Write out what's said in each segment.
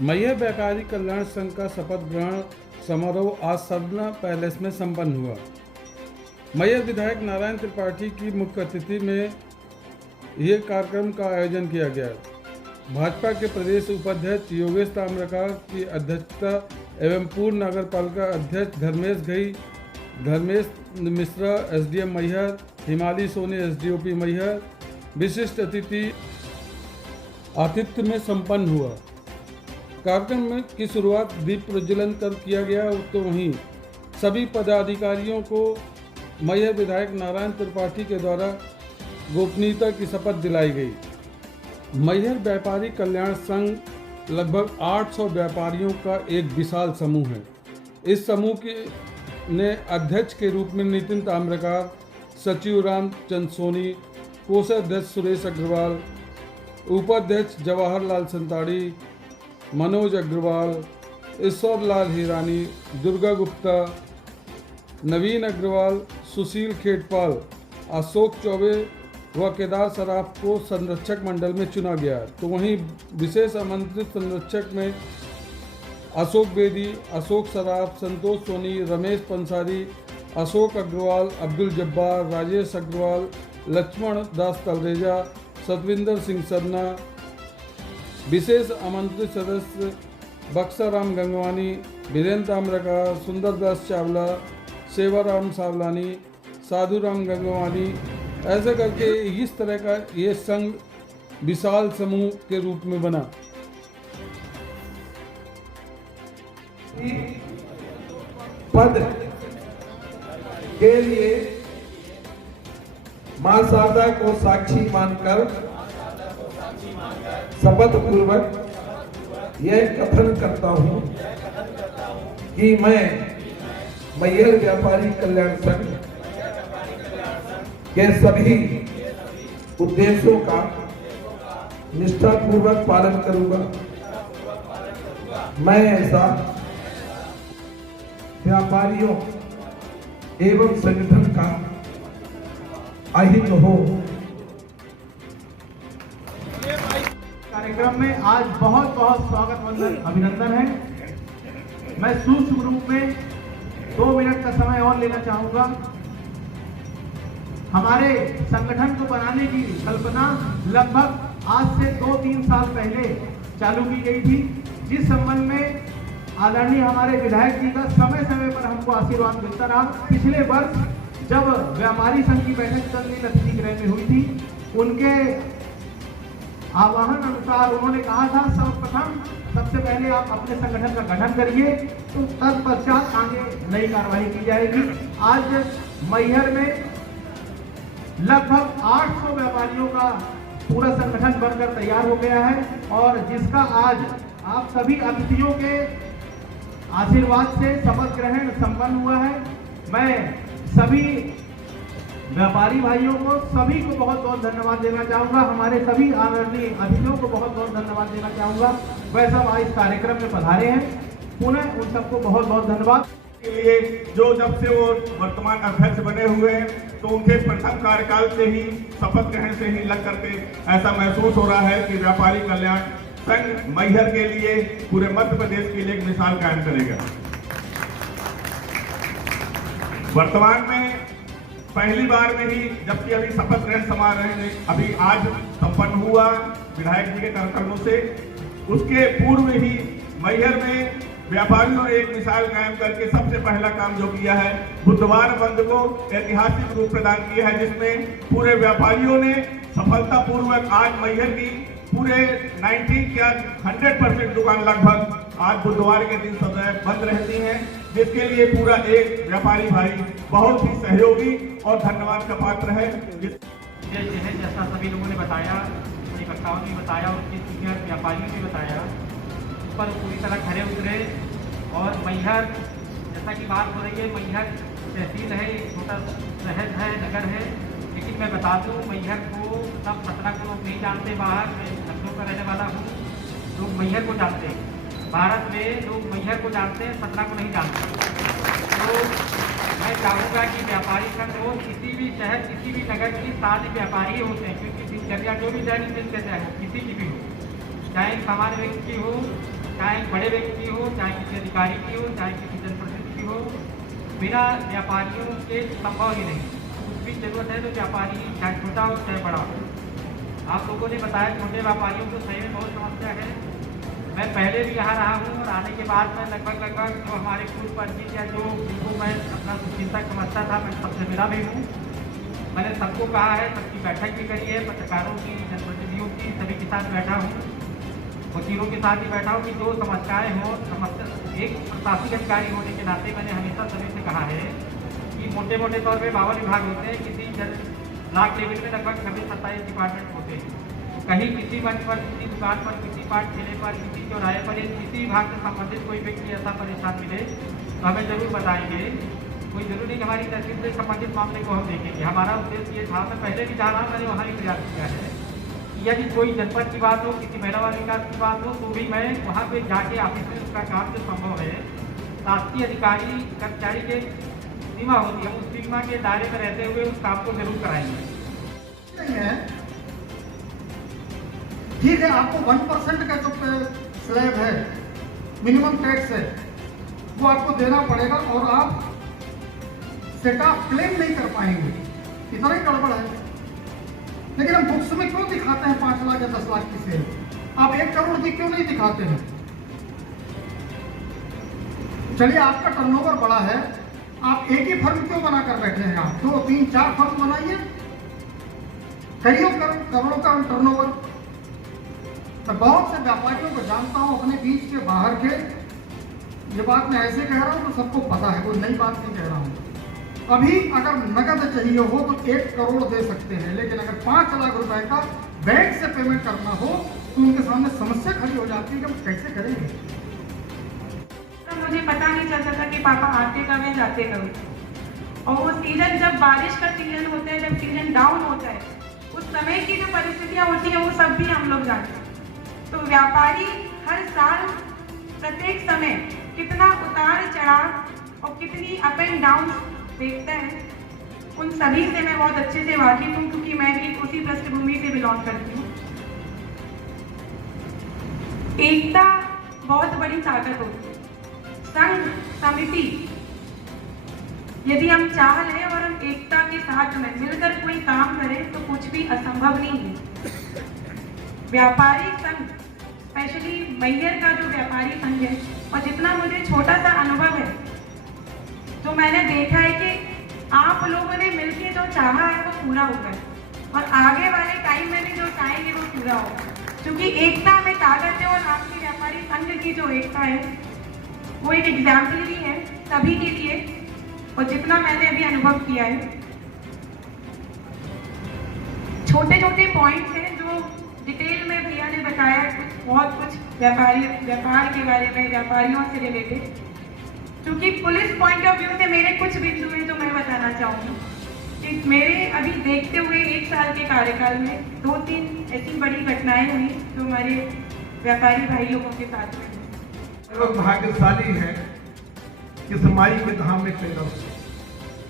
मैहर व्यापारी कल्याण संघ का शपथ ग्रहण समारोह आज सदना पैलेस में संपन्न हुआ। मैहर विधायक नारायण त्रिपाठी की मुख्य अतिथि में यह कार्यक्रम का आयोजन किया गया। भाजपा के प्रदेश उपाध्यक्ष योगेश ताम्रकार की अध्यक्षता एवं पूर्व नगर पालिका अध्यक्ष धर्मेश मिश्रा एसडीएम मैहर, हिमाली सोनी एसडीओपी मैहर विशिष्ट आतिथ्य में संपन्न हुआ। कार्यक्रम की शुरुआत दीप प्रज्वलन कर किया गया, तो वहीं सभी पदाधिकारियों को मैहर विधायक नारायण त्रिपाठी के द्वारा गोपनीयता की शपथ दिलाई गई। मैहर व्यापारी कल्याण संघ लगभग 800 व्यापारियों का एक विशाल समूह है। इस समूह के ने अध्यक्ष के रूप में नितिन ताम्रकार, सचिव रामचंद्र सोनी, कोषाध्यक्ष सुरेश अग्रवाल, उपाध्यक्ष जवाहरलाल संताड़ी, मनोज अग्रवाल, ईश्वर लाल हिरानी, दुर्गा गुप्ता, नवीन अग्रवाल, सुशील खेटपाल, अशोक चौबे व केदार सराफ को संरक्षक मंडल में चुना गया। तो वहीं विशेष आमंत्रित संरक्षक में अशोक बेदी, अशोक सराफ, संतोष सोनी, रमेश पंसारी, अशोक अग्रवाल, अब्दुल जब्बार, राजेश अग्रवाल, लक्ष्मण दास तलरेजा, सतविंदर सिंह सरना, विशेष आमंत्रित सदस्य बक्साराम गंगवानी, वीरेंद्र ताम्रकार, सुंदरदास चावला, सेवाराम सावलानी, साधुराम गंगवानी, ऐसे करके इस तरह का ये संघ विशाल समूह के रूप में बना। पद के लिए मां शारदा को साक्षी मानकर शपथ पूर्वक यह कथन करता हूं कि मैं मैहर व्यापारी कल्याण संघ के सभी उद्देश्यों का निष्ठापूर्वक पालन करूंगा। मैं ऐसा व्यापारियों एवं संगठन का अहित हो। कार्यक्रम में आज बहुत बहुत स्वागत वंदन अभिनंदन है। मैं सूक्ष्म रूप में 2 मिनट का समय और लेना चाहूंगा। हमारे संगठन को बनाने की कल्पना लगभग आज से 2-3 साल पहले चालू की गई थी, जिस संबंध में आदरणीय हमारे विधायक जी का समय समय पर हमको आशीर्वाद मिलता रहा। पिछले वर्ष जब व्यापारी संघ की बैठक चलनी लक्ष्मी गृह में हुई थी, उनके आह्वान अनुसार उन्होंने कहा था सर्वप्रथम सबसे पहले आप अपने संगठन का गठन करिए, तो तत्पश्चात आगे नई कार्रवाई की जाएगी। आज मैहर में लगभग 800 व्यापारियों का पूरा संगठन बनकर तैयार हो गया है, और जिसका आज आप सभी अतिथियों के आशीर्वाद से शपथ ग्रहण संपन्न हुआ है। मैं सभी व्यापारी भाइयों को सभी को बहुत बहुत धन्यवाद देना चाहूँगा। हमारे सभी आदरणीय अतिथियों को बहुत बहुत धन्यवाद देना चाहूँगा। वह सब आज इस कार्यक्रम में पधारे हैं, पुनः उन सबको बहुत बहुत धन्यवाद के लिए। जो जब से वो वर्तमान अध्यक्ष बने हुए हैं, तो उनके प्रथम कार्यकाल से ही शपथ ग्रहण से ही लग करके ऐसा महसूस हो रहा है कि व्यापारी कल्याण संघ मैहर के लिए, पूरे मध्य प्रदेश के लिए एक मिसाल कायम करेगा। वर्तमान में पहली बार में ही, जबकि अभी शपथ ग्रहण समारोह अभी आज संपन्न हुआ विधायक जी के कार्यक्रमों से, उसके पूर्व ही मैहर में व्यापारियों ने एक मिसाल कायम करके सबसे पहला काम जो किया है, बुधवार बंद को ऐतिहासिक रूप प्रदान किया है, जिसमें पूरे व्यापारियों ने सफलतापूर्वक आज मैहर की पूरे 90 या 100% दुकान लगभग आज बुधवार के दिन सदैव बंद रहती हैं, जिसके लिए पूरा एक व्यापारी भाई बहुत ही सहयोगी और धन्यवाद का पात्र है। जैसा सभी लोगों ने बताया, वक्ताओं ने बताया, उनके सीनियर व्यापारियों ने बताया, उस पर पूरी तरह खरे उतरे। और मैहर, जैसा कि बात हो रही है, मैहर तहसील है, एक छोटा शहर है, नगर है, लेकिन मैं बता दूं मैहर को सब सतना को लोग नहीं जानते। बाहर मैं लखनऊ का रहने वाला हूँ, लोग मैहर को जानते हैं। भारत में लोग मैहर को जानते हैं, सतना को नहीं जानते। तो मैं चाहूँगा कि व्यापारी संघ हो, किसी भी शहर, किसी भी नगर की सारे व्यापारी होते हैं, क्योंकि दिनचर्या जो भी दैनिक दिनचर्या है किसी की भी हो, चाहे सामान्य व्यक्ति की हो चाहे बड़े व्यक्ति हो, चाहे किसी अधिकारी की हो, चाहे किसी जनप्रतिनिधि की हो, बिना व्यापारियों के संभव ही नहीं। कुछ भी जरूरत है तो व्यापारी चाहे छोटा हो चाहे बड़ा हो। आप लोगों ने बताया छोटे व्यापारियों को सही में बहुत समस्या है। मैं पहले भी यहाँ रहा हूँ और आने के बाद मैं लगभग जो हमारे पूर्व परिचित या जो जिनको मैं अपना चिंतक समझता था, मैं सबसे मिला भी हूँ। मैंने सबको कहा है, सबकी बैठक भी करी है, पत्रकारों की, जनप्रतिनिधियों की, सभी के साथ बैठा हूँ, वकीलों के साथ भी बैठा हूँ कि जो समस्याएँ हो, एक प्रशासनिक अधिकारी होने के नाते मैंने हमेशा सभी से कहा है कि मोटे मोटे तौर पे 52 विभाग होते हैं। किसी ब्लॉक लेवल में लगभग 26-27 डिपार्टमेंट होते हैं। कहीं किसी मंच पर, किसी दुकान पर, किसी पाठ ठेले पर, किसी चौराहे पर, किसी विभाग से संबंधित कोई व्यक्ति ऐसा परेशान मिले तो हमें जरूर बताएंगे। कोई जरूरी नहीं कि हमारी तहसील से संबंधित मामले को हम देखेंगे। हमारा उद्देश्य ये था, मैं पहले भी जा रहा हूँ, मैंने वहाँ भी प्रयास किया है, यदि कोई जनपद की बात हो, किसी महिला बाल विकास की बात हो, तो भी मैं वहाँ पे जाके ऑफिस में उसका काम जो संभव है, शासकीय अधिकारी कर्मचारी के सीमा होती है, उस सीमा के दायरे में रहते हुए उस काम को जरूर कराएंगे। नहीं है ठीक है, आपको 1% का जो स्लैब है, मिनिमम टैक्स है, वो आपको देना पड़ेगा और आप सेट ऑफ क्लेम नहीं कर पाएंगे। इतना ही गड़बड़ है। लेकिन हम बुक्स में क्यों दिखाते हैं 5 लाख या 10 लाख की सेल? आप 1 करोड़ की क्यों नहीं दिखाते हैं? चलिए, आपका टर्नओवर बड़ा है, आप एक ही फर्म क्यों बनाकर बैठे हैं? आप 2, 3, 4 फर्म बनाइए, करिए करोड़ों का टर्नओवर। मैं बहुत से व्यापारियों को जानता हूं अपने बीच के बाहर के। ये बात मैं ऐसे कह रहा हूं तो सबको पता है, कोई नई बात नहीं कह रहा हूं। अभी अगर नगद चाहिए हो तो 1 करोड़ दे सकते हैं, लेकिन अगर 5 लाख रुपए का बैंक से पेमेंट करना हो तो उनके सामने समस्या खड़ी हो जाती है कि हम कैसे करेंगे। तो मुझे पता नहीं चलता था कि पापा आते कब है जाते कब। और वो सीजन, जब बारिश का सीजन होता है, जब सीजन डाउन होता है, उस समय की जो परिस्थितियाँ होती हैं वो सब भी हम लोग जानते हैं। तो व्यापारी हर साल प्रत्येक समय कितना उतार चढ़ाव और कितनी अप एंड डाउन देखता है, उन सभी से मैं बहुत अच्छे से वाकिफ हूँ, क्योंकि मैं भी उसी पृष्ठभूमि से बिलोंग करती हूँ। एकता बहुत बड़ी ताकत होती है। संघ समिति, यदि हम चाह लें और हम एकता के साथ में मिलकर कोई काम करें तो कुछ भी असंभव नहीं है। व्यापारी संघ, स्पेशली मैहर का जो व्यापारी संघ है, और जितना मुझे छोटा सा अनुभव है, तो मैंने देखा है कि आप लोगों ने मिलकर जो चाहा है वो पूरा होगा, और आगे वाले टाइम में भी जो चाहेंगे वो पूरा होगा, क्योंकि एकता में ताकत है। और आपकी व्यापारी संघ की जो एकता है वो एक एग्जाम्पल है सभी के लिए, और जितना मैंने अभी अनुभव किया है, छोटे छोटे पॉइंट्स हैं जो डिटेल में भैया ने बताया, बहुत कुछ व्यापार के बारे में, व्यापारियों से रिलेटेड। क्योंकि पुलिस पॉइंट ऑफ व्यू से मेरे कुछ बिंदु हैं जो मैं बताना चाहूँगी कि मेरे अभी देखते हुए 1 साल के कार्यकाल में 2-3 ऐसी बड़ी घटनाएं हुई जो हमारे व्यापारी भाई लोगों के साथ में। लोग भाग्यशाली हैं कि समाई के धाम में पैदा हुए।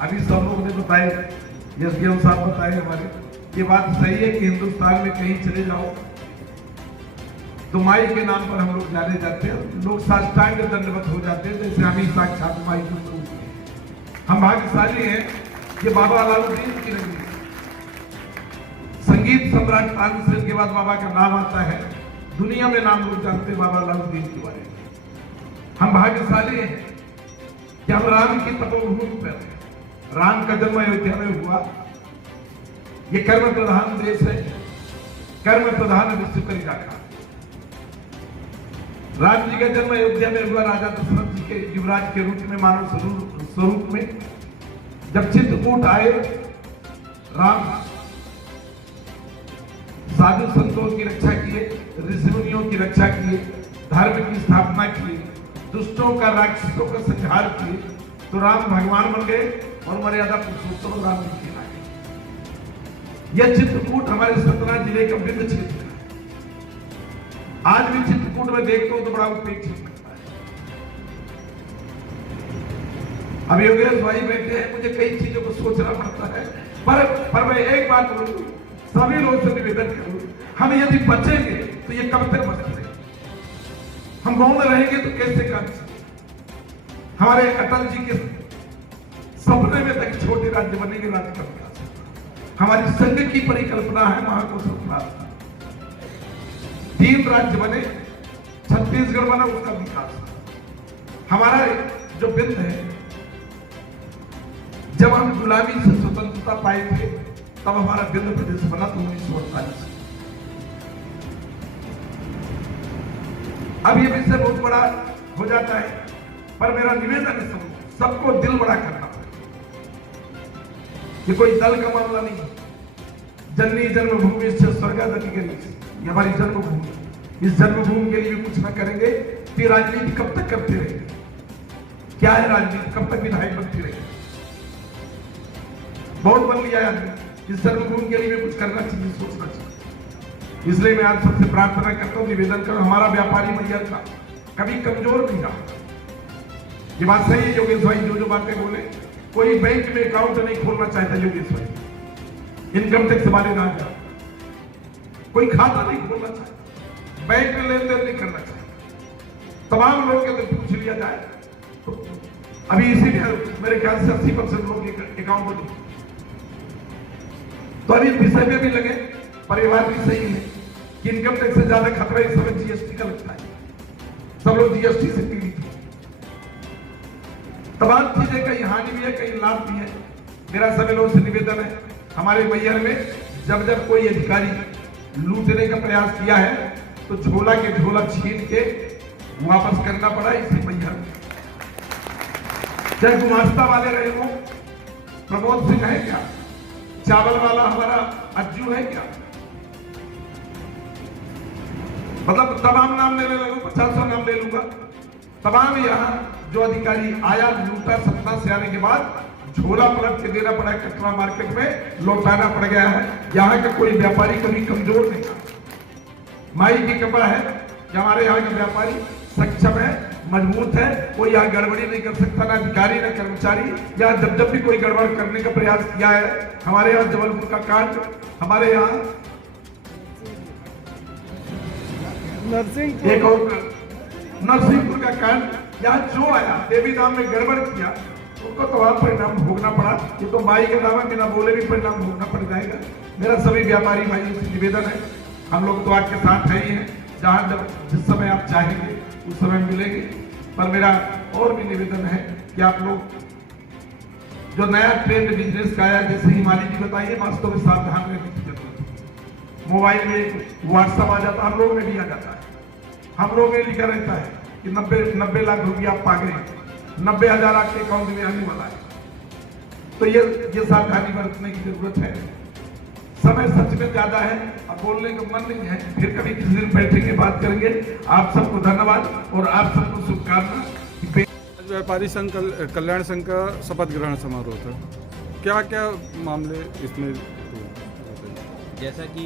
अभी सब लोग ने बताए, एसडीएम साहब बताए हमारे, ये बात सही है कि हिंदुस्तान में कहीं चले जाओ तो माई के नाम पर हम लोग जाने जाते हैं, लोग साष्टांग दंडवत हो जाते हैं, जैसे हम ही साक्षात माई के स्वरूप हैं। हम भाग्यशाली हैं कि बाबा अलाउद्दीन की नगरी, संगीत सम्राट तानसेन के बाद बाबा का नाम आता है, दुनिया में नाम लोग जानते हैं बाबा अलाउद्दीन के बारे में। हम भाग्यशाली हैं कि हम राम की तपोभूमि पर, राम का जन्म अयोध्या में हुआ। ये कर्म प्रधान देश है, कर्म प्रधान विश्व करी रखा। राम जी का जन्म अयोध्या में हुआ, राजा दशरथ जी के युवराज के रूप में, मानव स्वरूप में। जब चित्रकूट आए, राम साधु संतों की रक्षा किए, ऋषि मुनियों की रक्षा किए, धर्म की स्थापना की, दुष्टों का, राक्षसों का संहार किए, तो राम भगवान बन गए और मर्यादा पुरुषोत्तम राम जी के लागे। यह चित्रकूट हमारे सतना जिले का वृद्ध क्षेत्र है। आज भी चित्रकूट में देखते हो तो बड़ा उपेक्षित लगता है। अब योगेश भाई बैठे हैं, मुझे कई चीजों को सोचना पड़ता है, पर मैं एक बात बोलूं, सभी लोगों से निवेदन करूं, हम यदि बचेंगे तो ये कब तक बचते हैं? हम गांव में रहेंगे तो कैसे कर सकते? हमारे अटल जी के सपने में तक छोटे राज्य बनेंगे, राज्य का विकास। हमारी संघ की परिकल्पना है महाकोश 3 राज्य बने, छत्तीसगढ़ बना, उसका विकास। हमारा जो बिंद है, जब हम गुलामी से स्वतंत्रता पाए थे तब हमारा बिंद प्रदेश बना था 1948। अब ये विषय बहुत बड़ा हो जाता है, पर मेरा निवेदन है सबको दिल बड़ा करना पड़ेगा। ये कोई दल का मामला नहीं है। जननी जन्मभूमि से स्वर्गादति के लिए ये हमारी जन्मभूमि, इस जन्मभूमि के लिए भी कुछ न करेंगे तो राजनीति कब तक करते रहेंगे? क्या है राजनीति? कब तक विधायक बनती रहेगी? बहुत बन लिया है। इस जन्मभूमि के लिए भी कुछ करना चाहिए, सोचना चाहिए। इसलिए मैं आप सबसे प्रार्थना करता हूं, निवेदन करूं, हमारा व्यापारी मैहर का कभी कमजोर नहीं रहा। ये बात सही है योगेश भाई, जो बातें बोले। कोई बैंक में अकाउंट नहीं खोलना चाहता योगेश भाई, इनकम टैक्स वाले ना जाए, कोई खाता नहीं खोलना चाहता, बैंक में लेन देन नहीं करना चाहता। तमाम लोग के पूछ लिया जाए तो अभी इसीलिए मेरे ख्याल से 80% लोग अकाउंट नहीं। तो अभी विषय में भी लगे, परिवार भी सही है कि इनकम टैक्स से ज्यादा खतरा इस समय जीएसटी का लगता है। सब लोग जीएसटी से पीड़ित हैं। तमाम चीजें, कहीं हानि भी है, कहीं लाभ भी है। मेरा सभी लोगों से निवेदन है, हमारे मैहर में जब जब कोई अधिकारी लूटने का प्रयास किया है तो झोला के झोला छीन के वापस करना पड़ा इसी मैहर में। चाहे गुमास्ता वाले रहे हो, प्रमोद सिंह है क्या, चावल वाला हमारा अज्जू है क्या, मतलब तमाम नाम लेने लगूं, 50 नाम ले लूंगा। तमाम यहाँ जो अधिकारी आया, लूटा, सत्ता से आने के बाद झोला पलट के देना पड़ा, कचरा मार्केट में लौटाना पड़ गया है। यहाँ का कोई व्यापारी कभी कमजोर नहीं था। माई की कृपा है कि हमारे यहाँ के व्यापारी सक्षम है, मजबूत है, कोई यहाँ गड़बड़ी नहीं कर सकता, ना अधिकारी ना कर्मचारी। यहाँ जब भी कोई गड़बड़ करने का प्रयास किया है, हमारे यहाँ जबलपुर का कांड, हमारे यहाँ नरसिंहपुर का कांड, यहाँ जो आया देवी धाम में गड़बड़ किया उनको तो वहां परिणाम भोगना पड़ा। ये तो माई के नाम है, बिना बोले भी परिणाम भोगना पड़ जाएगा। मेरा सभी व्यापारी भाइयों से निवेदन है, हम लोग तो आपके साथ है ही हैं, जहां जब जिस समय आप चाहेंगे उस समय मिलेंगे। पर मेरा और भी निवेदन है कि आप लोग जो नया ट्रेंड बिजनेस का आया, जैसे हिमालय जी बताइए, वास्तव में सावधान रहने की जरूरत है। मोबाइल में व्हाट्सएप आ जाता है, हम लोग में भी आ जाता है, हम लोग में लिखा रहता है कि 90 लाख रुपया आप पा गए, 90,000 आपके अकाउंट में आने वाला है। तो ये सावधानी बरतने की जरूरत है। समय सच में ज्यादा है, अब बोलने का मन नहीं है, फिर कभी किसी दिन बैठेंगे, बात करेंगे। आप सबको धन्यवाद और आप सबको शुभकामना। व्यापारी संघ कल्याण संघ का शपथ ग्रहण समारोह था, क्या क्या मामले इसमें? जैसा कि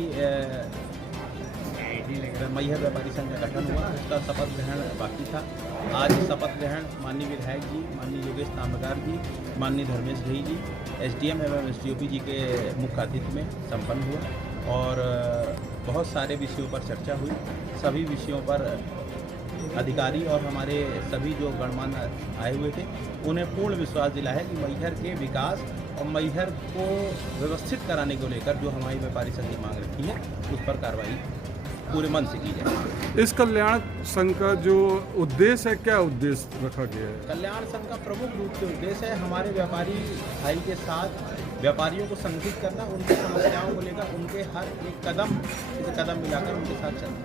मैहर व्यापारी संघ का गठन हुआ, उसका शपथ ग्रहण बाकी था। आज शपथ ग्रहण माननीय विधायक जी, माननीय योगेश ताम्रकार जी, माननीय धर्मेश भाई जी, एसडीएम एवं एसडीओपी जी के मुख्य आतिथ्य में संपन्न हुआ और बहुत सारे विषयों पर चर्चा हुई। सभी विषयों पर अधिकारी और हमारे सभी जो गणमान्य आए हुए थे, उन्हें पूर्ण विश्वास दिला है कि मैहर के विकास और मैहर को व्यवस्थित कराने को लेकर जो हमारी व्यापारी संघ ने मांग रखी है, उस पर कार्रवाई पूरे मन से की जाए। इस कल्याण संघ का जो उद्देश्य है, क्या उद्देश्य रखा गया है? कल्याण संघ का प्रमुख रूप से उद्देश्य है हमारे व्यापारी भाई के साथ व्यापारियों को संगठित करना, उनकी समस्याओं को लेकर उनके हर एक कदम मिलाकर उनके साथ चलना।